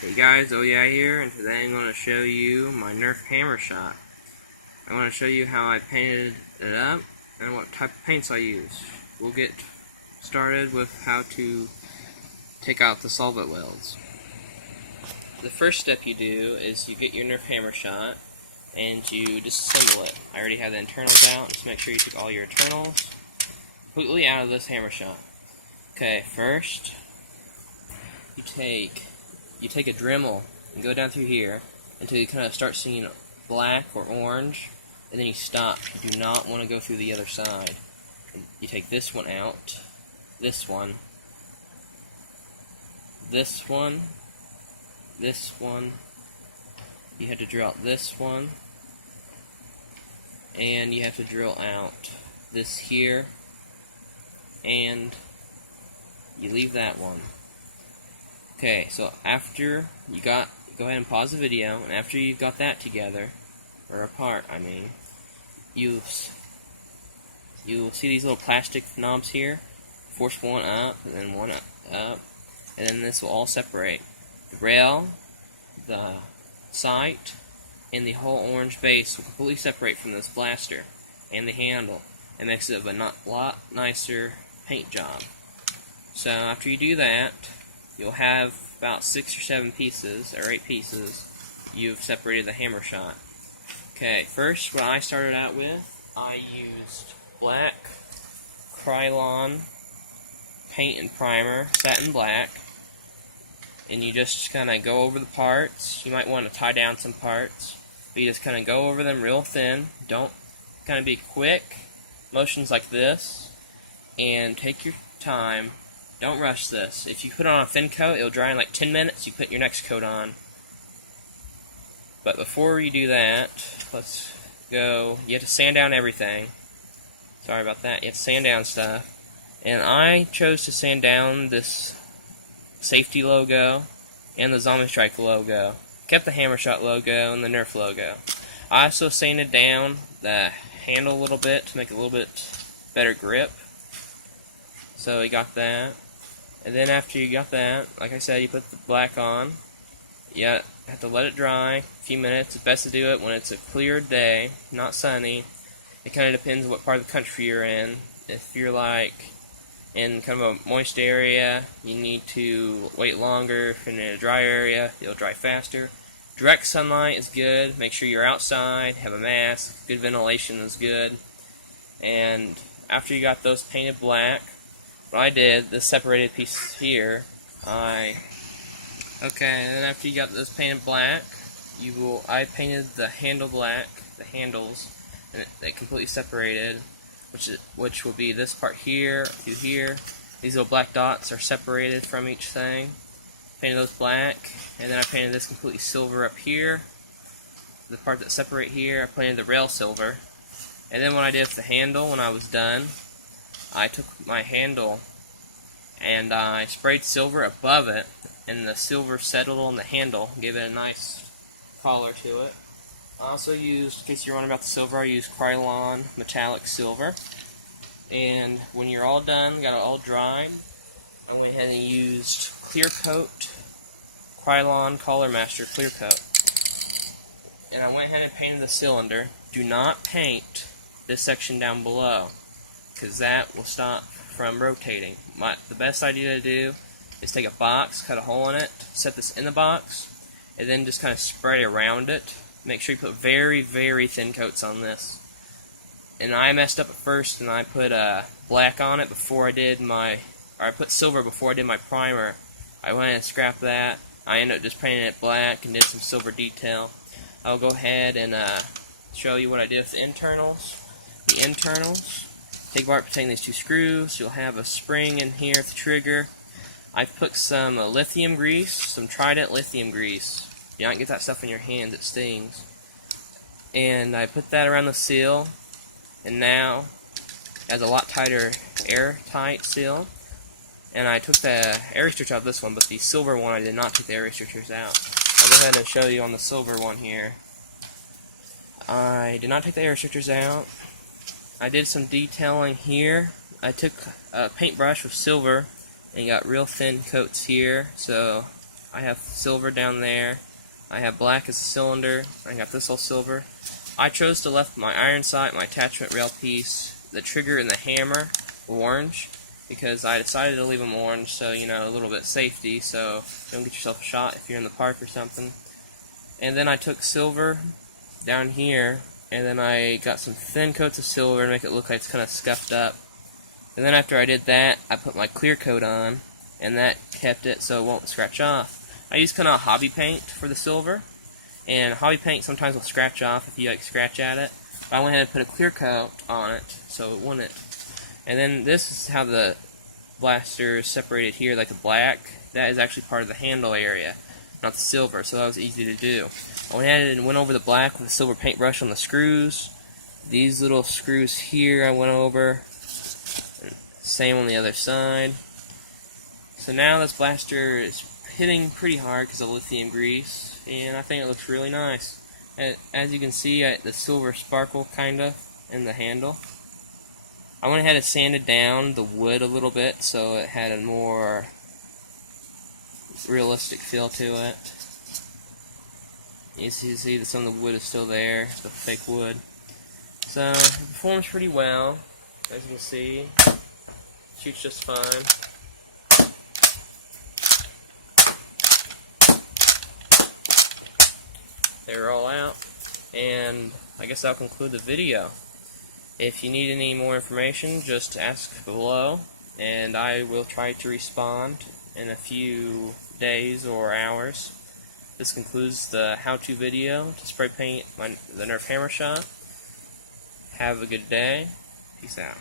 Hey guys, Oh Yeah here, and today I'm going to show you my Nerf hammershot. I'm going to show you how I painted it up and what type of paints I use. We'll get started with how to take out the solvent welds. The first step you do is you get your Nerf hammershot and you disassemble it. I already have the internals out, just make sure you take all your internals completely out of this hammershot. Okay, first you take a Dremel and go down through here until you kind of start seeing black or orange, and then you stop. You do not want to go through the other side. You take this one out, this one, this one, this one. You have to drill out this one, and you have to drill out this here, and you leave that one. Okay, so after you go ahead and pause the video, and after you've got that together, or apart, I mean, you'll see these little plastic knobs here. Force one up, and then one up, and then this will all separate. The rail, the sight, and the whole orange base will completely separate from this blaster, and the handle. It makes it a lot nicer paint job. So after you do that, you'll have about 6 or 7 pieces, or 8 pieces, you've separated the hammershot. Okay, first what I started out with, I used black Krylon paint and primer, satin black, and you just kind of go over the parts. You might want to tie down some parts, but you just kind of go over them real thin. Don't kind of be quick, motions like this, and take your time. Don't rush this. If you put on a thin coat, it'll dry in like 10 minutes. You put your next coat on. But before you do that, let's go. You have to sand down everything. Sorry about that. You have to sand down stuff. And I chose to sand down this safety logo and the Zombie Strike logo. Kept the hammershot logo and the Nerf logo. I also sanded down the handle a little bit to make it a little bit better grip. So you got that. And then after you got that, like I said, you put the black on. You have to let it dry a few minutes. It's best to do it when it's a clear day, not sunny. It kind of depends what part of the country you're in. If you're like in kind of a moist area, you need to wait longer. If you're in a dry area, it'll dry faster. Direct sunlight is good. Make sure you're outside, have a mask. Good ventilation is good. And after you got those painted black, what I did, this separated piece here, okay, and then after you got this painted black, I painted the handle black, the handles, and they completely separated, which will be this part here to here. These little black dots are separated from each thing. Painted those black, and then I painted this completely silver up here. The part that separate here, I painted the rail silver. And then what I did with the handle, when I was done, I took my handle and I sprayed silver above it, and the silver settled on the handle, gave it a nice color to it. I also used, in case you're wondering about the silver, I used Krylon metallic silver. And when you're all done, got it all dried, I went ahead and used clear coat, Krylon Color Master clear coat. And I went ahead and painted the cylinder. Do not paint this section down below, because that will stop from rotating. The best idea to do is take a box, cut a hole in it, set this in the box, and then just kind of spray around it. Make sure you put very, very thin coats on this. And I messed up at first, and I put black on it before I did I put silver before I did my primer. I went and scrapped that. I ended up just painting it black and did some silver detail. I'll go ahead and show you what I did with the internals. The internals, take apart between these 2 screws. You'll have a spring in here at the trigger. I've put some lithium grease, some Trident lithium grease. You don't get that stuff in your hands, it stings. And I put that around the seal, and now it has a lot tighter airtight seal. And I took the air restrictor out of this one, but the silver one I did not take the air restrictors out. I'll go ahead and show you on the silver one here. I did not take the air restrictors out. I did some detailing here. I took a paintbrush with silver and got real thin coats here, so I have silver down there. I have black as a cylinder. I got this all silver. I chose to left my iron sight, my attachment rail piece, the trigger, and the hammer orange because I decided to leave them orange so, you know, a little bit safety so you don't get yourself a shot if you're in the park or something. And then I took silver down here and then I got some thin coats of silver to make it look like it's kind of scuffed up. And then after I did that, I put my clear coat on and that kept it so it won't scratch off. I use kind of hobby paint for the silver, and hobby paint sometimes will scratch off if you like scratch at it. But I went ahead and put a clear coat on it so it wouldn't. And then this is how the blaster is separated here, like the black. That is actually part of the handle area, not the silver, so that was easy to do. I went ahead and went over the black with a silver paintbrush on the screws. These little screws here I went over. Same on the other side. So now this blaster is hitting pretty hard because of lithium grease, and I think it looks really nice. As you can see, the silver sparkle kinda in the handle. I went ahead and sanded down the wood a little bit so it had a more realistic feel to it. You see that some of the wood is still there, the fake wood. So it performs pretty well, as you can see. Shoots just fine. They're all out, and I guess I'll conclude the video. If you need any more information, just ask below, and I will try to respond in a few days or hours. This concludes the how-to video to spray paint the Nerf hammershot. Have a good day. Peace out.